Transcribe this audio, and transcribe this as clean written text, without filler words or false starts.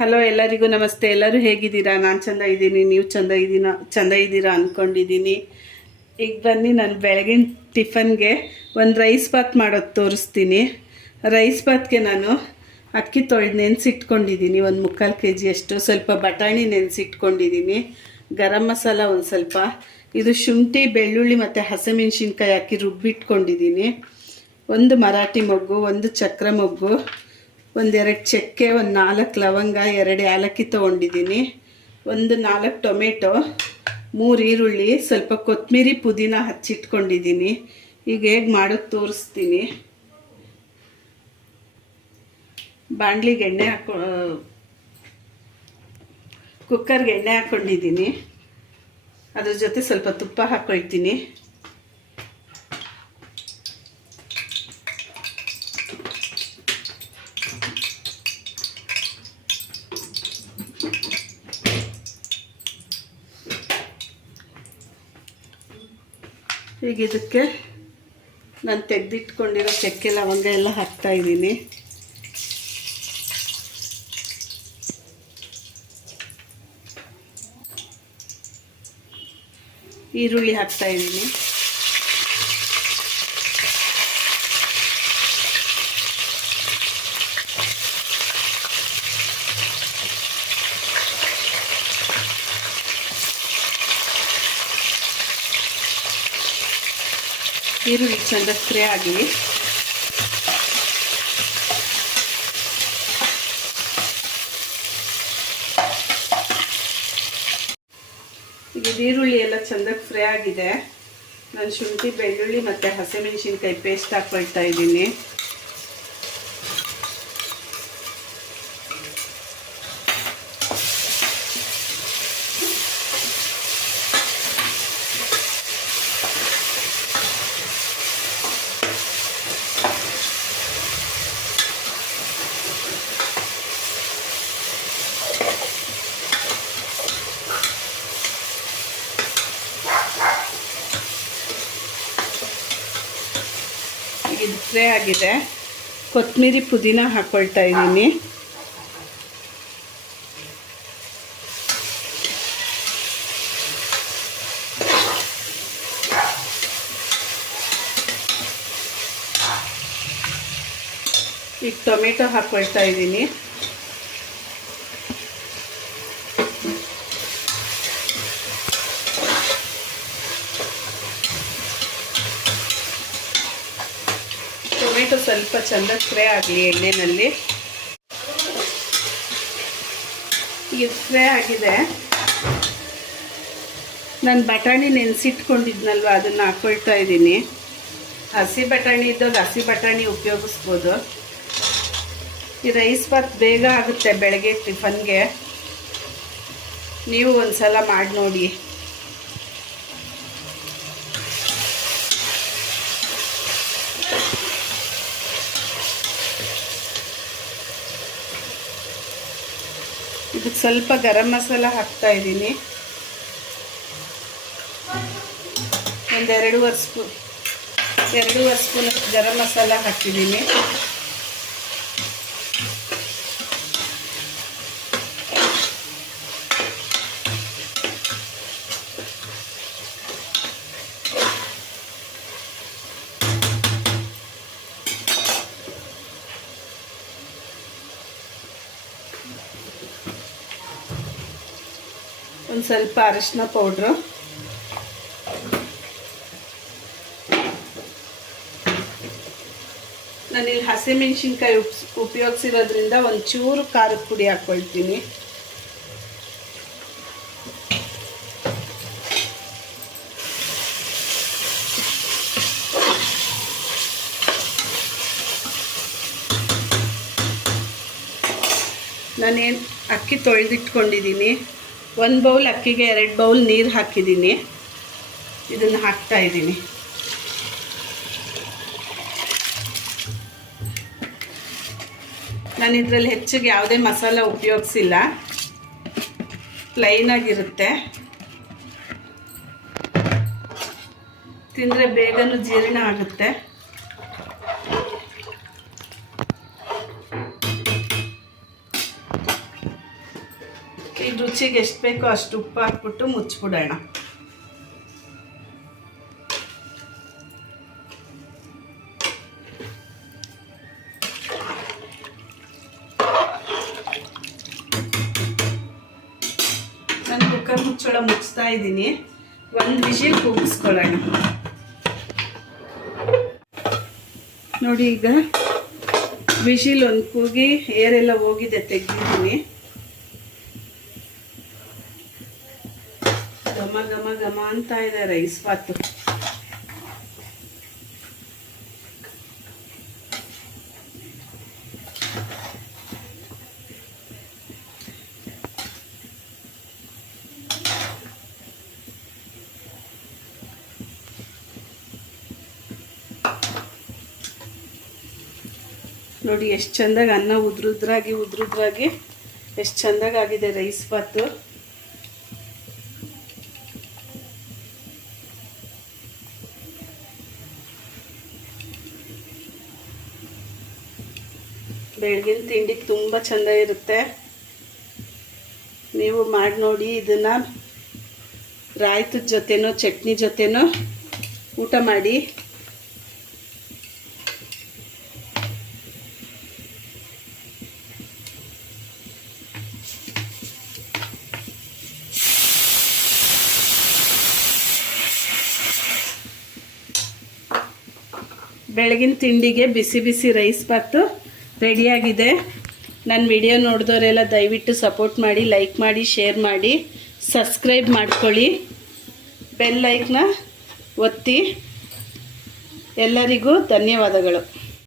Hello, ಎಲ್ಲರಿಗೂ ನಮಸ್ತೆ. ಎಲ್ಲರೂ ಹೇಗಿದ್ದೀರಾ? ನಾನು ಚೆಂದ ಇದ್ದೀನಿ, ನೀವು ಚೆಂದ ಇದ್ದೀರಾ ಅಂದ್ಕೊಂಡಿದ್ದೀನಿ. ಈಗ ಬನ್ನಿ, ನಾನು ಬೆಳಗಿನ ಟಿಫನ್ಗೆ ಒಂದು ರೈಸ್ ಬಾತ್ ಮಾಡೋದು ತೋರಿಸ್ತೀನಿ. ರೈಸ್ ಬಾತ್ಗೆ ನಾನು ಅಕ್ಕಿ ತೊಳೆದು ನೆನೆಸಿಟ್ಕೊಂಡಿದ್ದೀನಿ, ಒಂದು 3/4 kg ಅಷ್ಟು. ಸ್ವಲ್ಪ ಬಟಾಣಿ ನೆನೆಸಿಟ್ಕೊಂಡಿದ್ದೀನಿ, ಗರಂ ಮಸಾಲ ಒಂದು ಸ್ವಲ್ಪ, ಇದು ಶುಂಠಿ ಬೆಳ್ಳುಳ್ಳಿ ಮತ್ತು ಹಸಿಮೆಣ್ಸಿನ್ಕಾಯಿ ಹಾಕಿ ರುಬ್ಬಿಟ್ಕೊಂಡಿದ್ದೀನಿ. ಒಂದು ಮರಾಠಿ ಮೊಗ್ಗು, ಒಂದು ಚಕ್ರ ಮೊಗ್ಗು, 1-2 ಚಕ್ಕೆ, 4 ಲವಂಗ, 2 ಏಲಕ್ಕಿ ತೊಗೊಂಡಿದ್ದೀನಿ, 4 ಟೊಮೆಟೊ, 3 ಈರುಳ್ಳಿ, ಸ್ವಲ್ಪ ಕೊತ್ತಂಬರಿ ಪುದೀನ ಹಚ್ಚಿಟ್ಕೊಂಡಿದ್ದೀನಿ. ಈಗ ಹೇಗೆ ಮಾಡೋದು ತೋರಿಸ್ತೀನಿ. ಬಾಣಲಿಗೆ ಎಣ್ಣೆ ಕುಕ್ಕರ್ಗೆ ಎಣ್ಣೆ ಹಾಕ್ಕೊಂಡಿದ್ದೀನಿ. ಅದ್ರ ಜೊತೆ ಸ್ವಲ್ಪ ತುಪ್ಪ ಹಾಕ್ಕೊಳ್ತೀನಿ. ಈಗ ಇದಕ್ಕೆ ನಾನು ತೆಗೆದಿಟ್ಕೊಂಡಿರೋ ಚಕ್ಕೆ ಲವಂಗ ಎಲ್ಲ ಹಾಕ್ತಾಯಿದ್ದೀನಿ. ಈರುಳ್ಳಿ ಹಾಕ್ತಾಯಿದ್ದೀನಿ. ಈರುಳ್ಳಿ ಚೆಂದ ಫ್ರೈ ಆಗಲಿ. ಈಗ ಈರುಳ್ಳಿ ಎಲ್ಲ ಚೆಂದಾಗಿ ಫ್ರೈ ಆಗಿದೆ. ನಾನು ಶುಂಠಿ ಬೆಳ್ಳುಳ್ಳಿ ಮತ್ತು ಹಸಿಮೆಣಸಿನ್ಕಾಯಿ ಪೇಸ್ಟ್ ಹಾಕ್ಕೊಳ್ತಾ ಇದ್ದೀನಿ. ಇದು ಫ್ರೈ ಆಗಿದೆ. ಕೊತ್ತಂಬರಿ ಪುದೀನ ಹಾಕ್ಕೊಳ್ತಾ ಇದ್ದೀನಿ. ಈಗ ಟೊಮೆಟೊ ಹಾಕ್ಕೊಳ್ತಾ ಇದ್ದೀನಿ. ಟೊಮೆಟೊ ಸ್ವಲ್ಪ ಚೆಂದ ಫ್ರೈ ಆಗಲಿ ಎಣ್ಣೆಯಲ್ಲಿ. ಇದು ಫ್ರೈ ಆಗಿದೆ. ನಾನು ಬಟಾಣಿ ನೆನೆಸಿಟ್ಕೊಂಡಿದ್ನಲ್ವ, ಅದನ್ನು ಹಾಕ್ಕೊಳ್ತಾ ಇದ್ದೀನಿ. ಹಸಿ ಬಟಾಣಿ ಇದ್ದಾಗ ಹಸಿ ಬಟಾಣಿ ಉಪಯೋಗಿಸ್ಬೋದು. ಈ ರೈಸ್ ಬಾತ್ ಬೇಗ ಆಗುತ್ತೆ ಬೆಳಗ್ಗೆ ಟಿಫನ್ಗೆ. ನೀವು ಒಂದು ಸಲ ಮಾಡಿ ನೋಡಿ. ಇದಕ್ಕೆ ಸ್ವಲ್ಪ ಗರಂ ಮಸಾಲ ಹಾಕ್ತಾ ಇದ್ದೀನಿ. 2 ಸ್ಪೂನ್ ಗರಂ ಮಸಾಲ ಹಾಕಿದ್ದೀನಿ. ಒಂದು ಸ್ವಲ್ಪ ಅರಿಶಿನ ಪೌಡ್ರು, ನಾನಿಲ್ಲಿ ಹಸಿಮೆಣ್ಸಿನ್ಕಾಯಿ ಉಪಯೋಗಿಸಿರೋದ್ರಿಂದ ಒಂಚೂರು ಖಾರದ ಪುಡಿ ಹಾಕ್ಕೊಳ್ತೀನಿ. ನಾನೇನು ಅಕ್ಕಿ ತೊಳೆದಿಟ್ಕೊಂಡಿದ್ದೀನಿ. 1 ಬೌಲ್ ಅಕ್ಕಿಗೆ 2 ಬೌಲ್ ನೀರು ಹಾಕಿದ್ದೀನಿ. ಇದನ್ನು ಹಾಕ್ತಾ ಇದ್ದೀನಿ. ನಾನು ಇದರಲ್ಲಿ ಹೆಚ್ಚಿಗೆ ಯಾವುದೇ ಮಸಾಲ ಉಪಯೋಗಿಸಿಲ್ಲ, ಪ್ಲೈನಾಗಿರುತ್ತೆ. ತಿಂದರೆ ಬೇಗನೂ ಜೀರ್ಣ ಆಗುತ್ತೆ. ಈಗ ರುಚಿಗೆ ಎಷ್ಟು ಬೇಕೋ ಅಷ್ಟು ಉಪ್ಪು ಹಾಕ್ಬಿಟ್ಟು ಮುಚ್ಚಿಬಿಡೋಣ. ನಾನು ಕುಕ್ಕರ್ ಮುಚ್ಚಳ ಮುಚ್ತಾ ಇದ್ದೀನಿ. ಒಂದು ವಿಷಲ್ ಕೂಗಿಸ್ಕೊಳ್ಳೋಣ. ನೋಡಿ ಈಗ ವಿಷಿಲ್ ಒಂದು ಕೂಗಿ ಏರೆಲ್ಲ ಹೋಗಿದೆ, ತೆಗೆದಿದ್ದೀನಿ. ಘಮ ಘಮ ಘಮ ಅಂತ ಇದೆ ರೈಸ್ ಬಾತು. ನೋಡಿ ಎಷ್ಟು ಚೆಂದಾಗಿ ಅನ್ನ ಉದ್ರುದ್ರಾಗಿ ಎಷ್ಟು ಚೆಂದಾಗಿ ಆಗಿದೆ ರೈಸ್ ಬಾತು. ಬೆಳಗಿನ ತಿಂಡಿಗೆ ತುಂಬ ಚೆಂದ ಇರುತ್ತೆ. ನೀವು ಮಾಡಿ ನೋಡಿ. ಇದನ್ನು ರಾಯ್ತದ ಜೊತೆನೋ ಚಟ್ನಿ ಜೊತೆನೋ ಊಟ ಮಾಡಿ. ಬೆಳಗಿನ ತಿಂಡಿಗೆ ಬಿಸಿ ಬಿಸಿ ರೈಸ್ ಬಾತು ರೆಡಿಯಾಗಿದೆ. ನನ್ನ ವಿಡಿಯೋ ನೋಡಿದವರೆಲ್ಲ ದಯವಿಟ್ಟು ಸಪೋರ್ಟ್ ಮಾಡಿ, ಲೈಕ್ ಮಾಡಿ, ಶೇರ್ ಮಾಡಿ, ಸಬ್ಸ್ಕ್ರೈಬ್ ಮಾಡ್ಕೊಳ್ಳಿ, ಬೆಲ್ ಐಕನ್ನ ಒತ್ತಿ. ಎಲ್ಲರಿಗೂ ಧನ್ಯವಾದಗಳು.